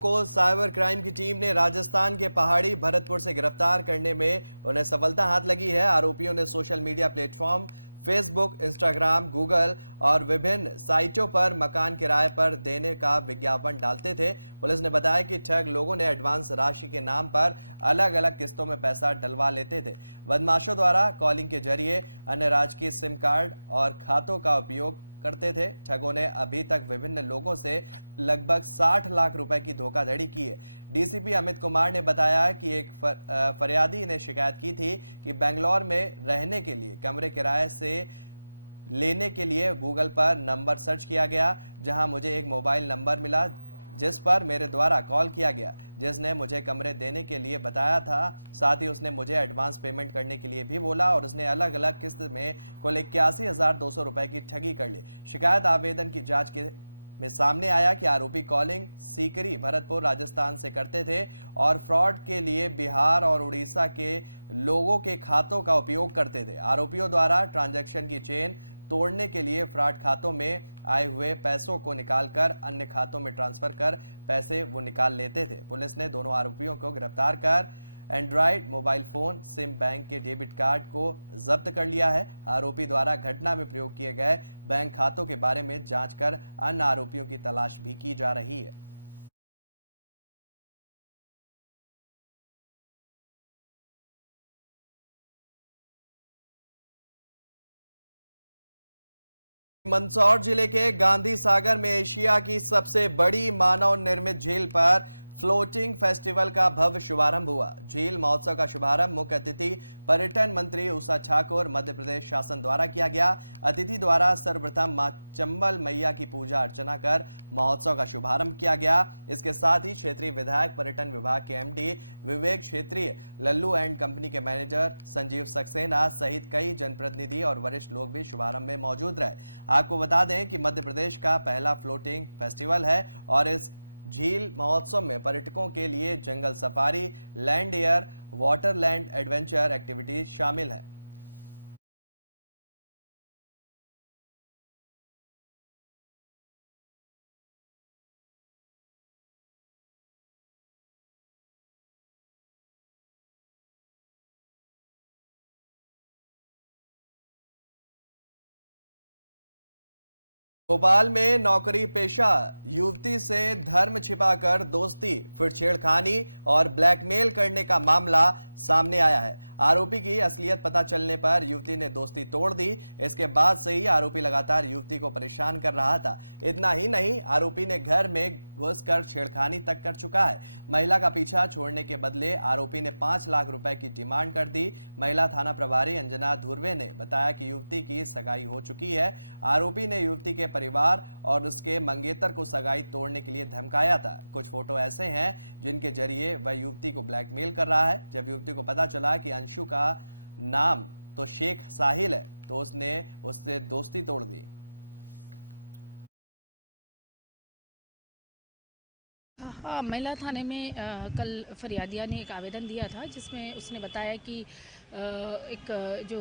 को cyber crime की team ने राजस्थान के पहाड़ी भरतपुर से गिरफ्तार करने में उन्हें सफलता हाथ लगी है। आरोपियों ने social media platform Facebook, Instagram, Google और विभिन्न साइटों पर मकान किराए पर देने का विज्ञापन डालते थे। पुलिस ने बताया कि ठग लोगों ने एडवांस राशि के नाम पर अलग अलग किस्तों में पैसा डलवा लेते थे। बदमाशों द्वारा कॉलिंग के जरिए अन्य राज्य की सिम कार्ड और खातों का उपयोग करते थे। ठगों ने अभी तक विभिन्न लोगों से लगभग 60 लाख रुपए की धोखाधड़ी की है। डीसीपी अमित कुमार ने बताया कि एक फरियादी ने शिकायत की थी कि बेंगलोर में रहने के लिए कमरे किराए से लेने के लिए गूगल पर नंबर सर्च किया गया, जहां मुझे एक मोबाइल नंबर मिला जिस पर मेरे द्वारा कॉल किया गया, जिसने मुझे कमरे देने के लिए बताया था। साथ ही उसने मुझे एडवांस पेमेंट करने के लिए भी बोला और उसने अलग अलग किस्त में कुल 81,200 रुपए की ठगी कर ली। शिकायत आवेदन की जांच के में सामने आया कि आरोपी कॉलिंग सीकरी भरतपुर राजस्थान से करते थे और फ्रॉड के लिए बिहार और उड़ीसा के लोगों के खातों का उपयोग करते थे। आरोपियों द्वारा ट्रांजैक्शन की चेन तोड़ने के लिए फ्रॉड खातों में आए हुए पैसों को निकालकर अन्य खातों में ट्रांसफर कर पैसे वो निकाल लेते थे। पुलिस ने दोनों आरोपियों को गिरफ्तार कर Android mobile phone, SIM, bank के डेबिट कार्ड को जब्त कर लिया है। आरोपी द्वारा घटना में प्रयोग किए गए बैंक खातों के बारे में जांच कर अन्य आरोपियों की तलाश भी की जा रही है। मंदसौर जिले के गांधी सागर में एशिया की सबसे बड़ी मानव निर्मित झील पर फ्लोटिंग फेस्टिवल का भव्य शुभारंभ हुआ। झील महोत्सव का शुभारंभ मुख्य अतिथि पर्यटन मंत्री उषा ठाकुर मध्य प्रदेश शासन द्वारा किया गया। अतिथि द्वारा सर्वप्रथम मां चंबल मैया की पूजा अर्चना कर महोत्सव का शुभारंभ किया गया। इसके साथ ही क्षेत्रीय विधायक, पर्यटन विभाग के एमडी विवेक, क्षेत्रीय लल्लू एंड कंपनी के मैनेजर संजीव सक्सेना सहित कई जनप्रतिनिधि और वरिष्ठ लोग भी शुभारंभ में मौजूद रहे। आपको बता दें कि मध्य प्रदेश का पहला फ्लोटिंग फेस्टिवल है और इस झील महोत्सव में पर्यटकों के लिए जंगल safari, land, air, waterland adventure activities शामिल है। भोपाल में नौकरी पेशा युवती से धर्म छिपाकर दोस्ती, फिर छेड़खानी और ब्लैकमेल करने का मामला सामने आया है। आरोपी की असलियत पता चलने पर युवती ने दोस्ती तोड़ दी। इसके बाद से ही आरोपी लगातार युवती को परेशान कर रहा था। इतना ही नहीं, आरोपी ने घर में घुसकर छेड़खानी तक कर चुका है। महिला का पीछा छोड़ने के बदले आरोपी ने 5 लाख रुपए की डिमांड कर दी। महिला थाना प्रभारी अंजना धुर्वे ने बताया कि युवती की सगाई हो चुकी है। आरोपी ने युवती के परिवार और उसके मंगेतर को सगाई तोड़ने के लिए धमकाया था। कुछ फोटो ऐसे हैं जिनके जरिए वह युवती को ब्लैकमेल कर रहा है। जब युवती को पता चला कि अंशु का नाम तो शेख साहिल है, तो उसने उससे दोस्ती तोड़ दी। हाँ, महिला थाने में कल फरियादिया ने एक आवेदन दिया था जिसमें उसने बताया कि एक जो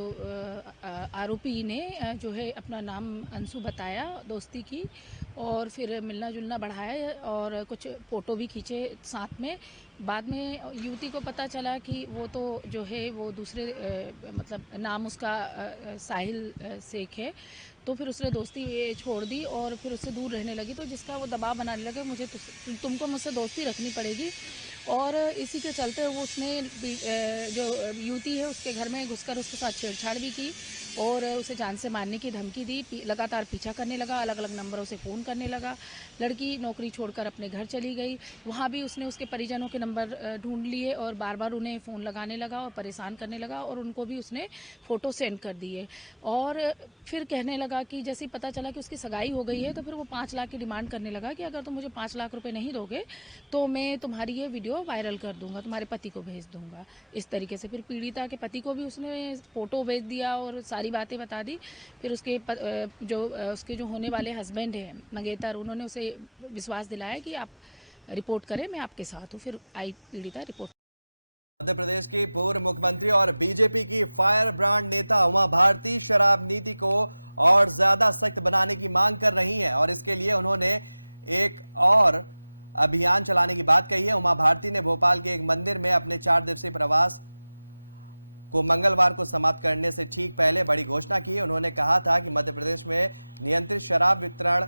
आरोपी ने जो है अपना नाम अंशु बताया, दोस्ती की और फिर मिलना जुलना बढ़ाया और कुछ फ़ोटो भी खींचे साथ में। बाद में युवती को पता चला कि वो तो जो है वो दूसरे मतलब नाम उसका साहिल शेख है। तो फिर उसने दोस्ती छोड़ दी और फिर उससे दूर रहने लगी, तो जिसका वो दबाव बनाने लगे मुझे तुमको मुझसे दोस्ती रखनी पड़ेगी। और इसी के चलते वो उसने जो युवती है उसके घर में घुसकर उसके साथ छेड़छाड़ भी की और उसे जान से मारने की धमकी दी। लगातार पीछा करने लगा, अलग अलग नंबरों से फ़ोन करने लगा। लड़की नौकरी छोड़कर अपने घर चली गई। वहाँ भी उसने उसके परिजनों के नंबर ढूंढ लिए और बार बार उन्हें फ़ोन लगाने लगा और परेशान करने लगा और उनको भी उसने फ़ोटो सेंड कर दिए। और फिर कहने लगा कि जैसे ही पता चला कि उसकी सगाई हो गई है तो फिर वो 5 लाख की डिमांड करने लगा कि अगर तुम मुझे 5 लाख रुपए नहीं दोगे तो मैं तुम्हारी ये वीडियो वायरल कर दूंगा, तुम्हारे पति को भेज दूंगा। इस तरीके से फिर पीड़िता के पति को भी उसने फ़ोटो भेज दिया और सारी बातें बता दी। फिर उसके उसके जो होने वाले हस्बैंड हैं मंगेतर, उन्होंने उसे विश्वास दिलाया कि आप रिपोर्ट करें, मैं आपके साथ हूँ। फिर आई पीड़िता रिपोर्ट। मध्य प्रदेश की पूर्व मुख्यमंत्री और बीजेपी की फायर ब्रांड नेता उमा भारती शराब नीति को और ज्यादा सख्त बनाने की मांग कर रही हैं और इसके लिए उन्होंने एक और अभियान चलाने की बात कही है। उमा भारती ने भोपाल के एक मंदिर में अपने 4 दिवसीय प्रवास को मंगलवार को समाप्त करने से ठीक पहले बड़ी घोषणा की। उन्होंने कहा था कि मध्य प्रदेश में नियंत्रित शराब वितरण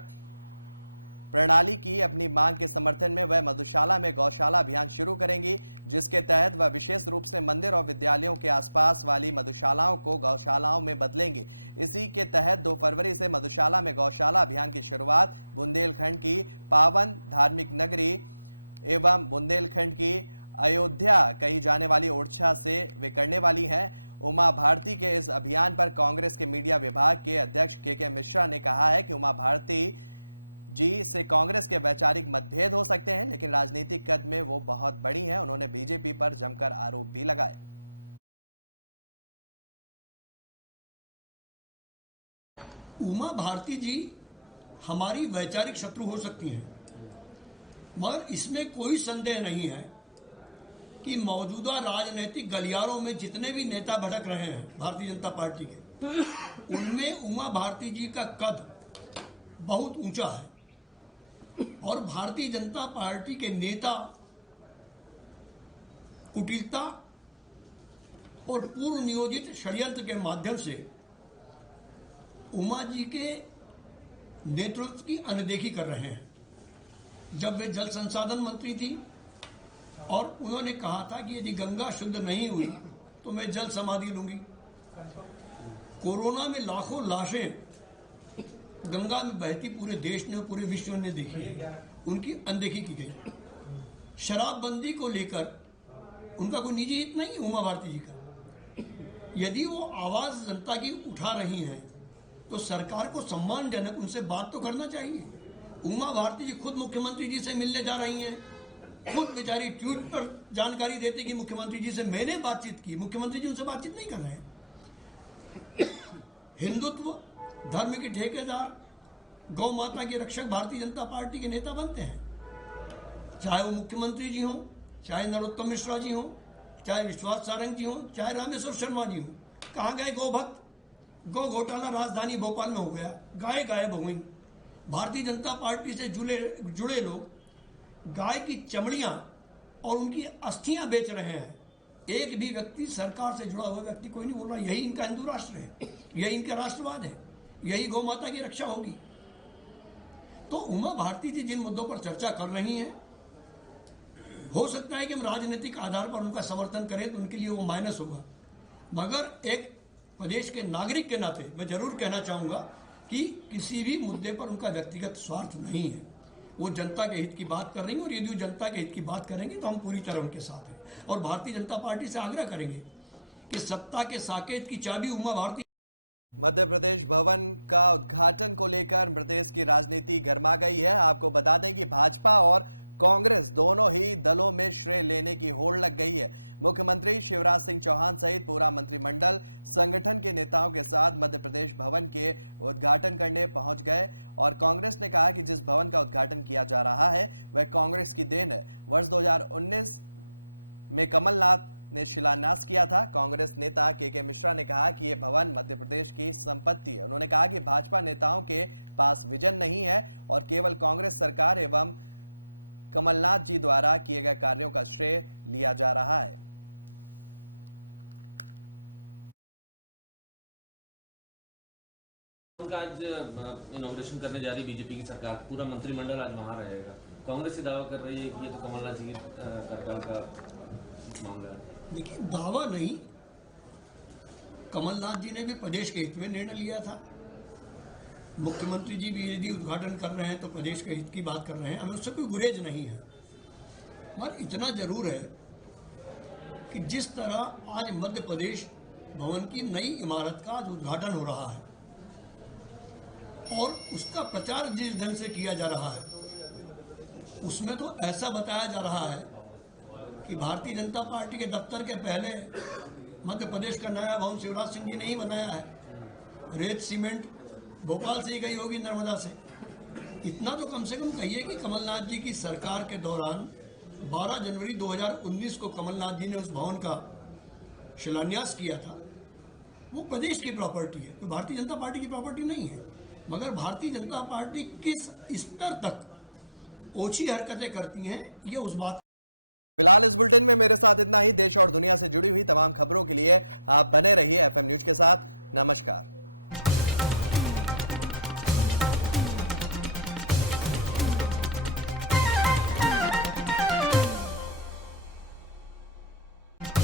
प्रणाली की अपनी मांग के समर्थन में वह मधुशाला में गौशाला अभियान शुरू करेंगी, जिसके तहत वह विशेष रूप से मंदिर और विद्यालयों के आसपास वाली मधुशालाओं को गौशालाओं में बदलेंगी। इसी के तहत 2 फरवरी से मधुशाला में गौशाला अभियान की शुरुआत बुंदेलखंड की पावन धार्मिक नगरी एवं बुंदेलखंड की अयोध्या कही जाने वाली ओरछा से वे करने वाली हैं। उमा भारती के इस अभियान पर कांग्रेस के मीडिया विभाग के अध्यक्ष के मिश्रा ने कहा है कि उमा भारती जी से कांग्रेस के वैचारिक मतभेद हो सकते हैं, लेकिन राजनीतिक कद में वो बहुत बड़ी हैं। उन्होंने बीजेपी पर जमकर आरोप भी लगाए। उमा भारती जी हमारी वैचारिक शत्रु हो सकती हैं, मगर इसमें कोई संदेह नहीं है कि मौजूदा राजनीतिक गलियारों में जितने भी नेता भटक रहे हैं भारतीय जनता पार्टी के, उनमें उमा भारती जी का कद बहुत ऊंचा है और भारतीय जनता पार्टी के नेता कुटिलता और पूर्व नियोजित षड्यंत्र के माध्यम से उमा जी के नेतृत्व की अनदेखी कर रहे हैं। जब वे जल संसाधन मंत्री थी और उन्होंने कहा था कि यदि गंगा शुद्ध नहीं हुई तो मैं जल समाधि लूंगी। कोरोना में लाखों लाशें गंगा में बहती पूरे देश ने पूरे विश्व ने देखी, उनकी अनदेखी की गई। शराबबंदी को लेकर उनका कोई निजी हित नहीं उमा भारती जी का। यदि वो आवाज जनता की उठा रही हैं तो सरकार को सम्मानजनक उनसे बात तो करना चाहिए। उमा भारती जी खुद मुख्यमंत्री जी से मिलने जा रही हैं, खुद बेचारी ट्वीट पर जानकारी देते कि मुख्यमंत्री जी से मैंने बातचीत की, मुख्यमंत्री जी उनसे बातचीत नहीं कर रहे हैं। हिंदुत्व धर्म के ठेकेदार, गौ माता के रक्षक भारतीय जनता पार्टी के नेता बनते हैं, चाहे वो मुख्यमंत्री जी हों, चाहे नरोत्तम मिश्रा जी हों, चाहे विश्वास सारंग जी हों, चाहे रामेश्वर शर्मा जी हों। कहाँ गए गौ भक्त? गौ घोटाला राजधानी भोपाल में हो गया, गाय गायब हो गई। भारतीय जनता पार्टी से जुड़े लोग गाय की चमड़ियाँ और उनकी अस्थियाँ बेच रहे हैं। एक भी व्यक्ति, सरकार से जुड़ा हुआ व्यक्ति कोई नहीं बोल रहा यही इनका हिंदू राष्ट्र है, यही इनका राष्ट्रवाद है, यही गौ माता की रक्षा होगी। तो उमा भारती जी जिन मुद्दों पर चर्चा कर रही हैं, हो सकता है कि हम राजनीतिक आधार पर उनका समर्थन करें तो उनके लिए वो माइनस होगा, मगर एक प्रदेश के नागरिक के नाते मैं जरूर कहना चाहूँगा कि किसी भी मुद्दे पर उनका व्यक्तिगत स्वार्थ नहीं है। वो जनता के हित की बात कर रही हैं और यदि वो जनता के हित की बात करेंगे तो हम पूरी तरह उनके साथ हैं और भारतीय जनता पार्टी से आग्रह करेंगे कि सत्ता के साकेत की चाबी उमा भारती। मध्य प्रदेश भवन का उद्घाटन को लेकर प्रदेश की राजनीति गर्मा गई है। आपको बता दें कि भाजपा और कांग्रेस दोनों ही दलों में श्रेय लेने की होड़ लग गई है। मुख्यमंत्री शिवराज सिंह चौहान सहित पूरा मंत्रिमंडल संगठन के नेताओं के साथ मध्य प्रदेश भवन के उद्घाटन करने पहुंच गए और कांग्रेस ने कहा कि जिस भवन का उद्घाटन किया जा रहा है वह कांग्रेस की देन है। वर्ष 2019 में कमलनाथ ने शिलान्यास किया था। कांग्रेस नेता के मिश्रा ने कहा कि यह भवन मध्य प्रदेश की संपत्ति है। उन्होंने कहा कि भाजपा नेताओं के पास विजन नहीं है और केवल कांग्रेस सरकार एवं कमलनाथ जी द्वारा किए गए कार्यों का श्रेय लिया जा रहा है। उनका आज इनॉग्रेशन करने जा रही बीजेपी की सरकार, पूरा मंत्रिमंडल आज वहां रहेगा। कांग्रेस ही दावा कर रही है कि ये तो कमलनाथ जी की सरकार का मामला है। देखिए, दावा नहीं, कमलनाथ जी ने भी प्रदेश के हित में निर्णय लिया था। मुख्यमंत्री जी भी यदि उद्घाटन कर रहे हैं तो प्रदेश के हित की बात कर रहे हैं, हमें उससे कोई गुरेज नहीं है। मगर इतना जरूर है कि जिस तरह आज मध्य प्रदेश भवन की नई इमारत का आज उद्घाटन हो रहा है और उसका प्रचार जिस ढंग से किया जा रहा है, उसमें तो ऐसा बताया जा रहा है कि भारतीय जनता पार्टी के दफ्तर के पहले मध्य प्रदेश का नया भवन शिवराज सिंह जी ने ही बनाया है। रेत सीमेंट भोपाल से ही गई होगी, नर्मदा से। इतना तो कम से कम कहिए कि कमलनाथ जी की सरकार के दौरान 12 जनवरी 2019 को कमलनाथ जी ने उस भवन का शिलान्यास किया था। वो प्रदेश की प्रॉपर्टी है, तो भारतीय जनता पार्टी की प्रॉपर्टी नहीं है। मगर भारतीय जनता पार्टी किस स्तर तक ओछी हरकतें करती हैं, ये उस बात। फिलहाल इस बुलेटिन में मेरे साथ इतना ही। देश और दुनिया से जुड़ी हुई तमाम खबरों के लिए आप बने रहिए FM न्यूज के साथ। नमस्कार।